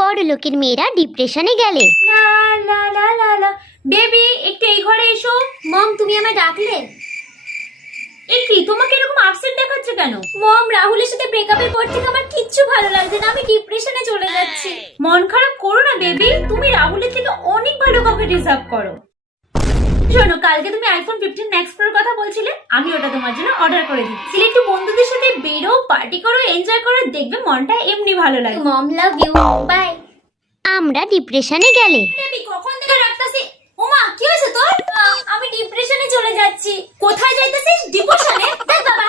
বড় লোকের মেয়েরা ডিপ্রেশনে গেলে। লা লা লা লা লা। বেবি একটু এই ঘরে এসো। মম, তুমি আমায় ডাকলে? কি তোমাকে এরকম আপসেট দেখাচ্ছে কেন? মম, রাহুলের সাথে ব্রেকআপের পর থেকে আমার কিচ্ছু ভালো লাগছে না, আমি ডিপ্রেশনে চলে যাচ্ছি। মন খারাপ করো না বেবি, তুমি রাহুলের থেকে অনেক ভালো কাউকে ডিজার্ভ করো। শোনো, কালকে তুমি আইফোন 15 ম্যাক্স প্রোর কথা বলছিলে, আমি ওটা তোমার জন্য অর্ডার করে দিচ্ছি। একটু বন্ধুদের সাথে বেরো, পার্টি করো, এনজয় করো, দেখবে মনটা এমনি ভালো লাগে। মম, লাভ ইউ, বাই। আমরা ডিপ্রেশনে গেলে। বেবি কখন থেকে রাখতাছি। ওমা, কি হয়েছে তোর? আমি ডিপ্রেশনে চলে যাচ্ছি। কোথায় যাইতেছিস? ডিপ্রেশনে? দেখ বাবা,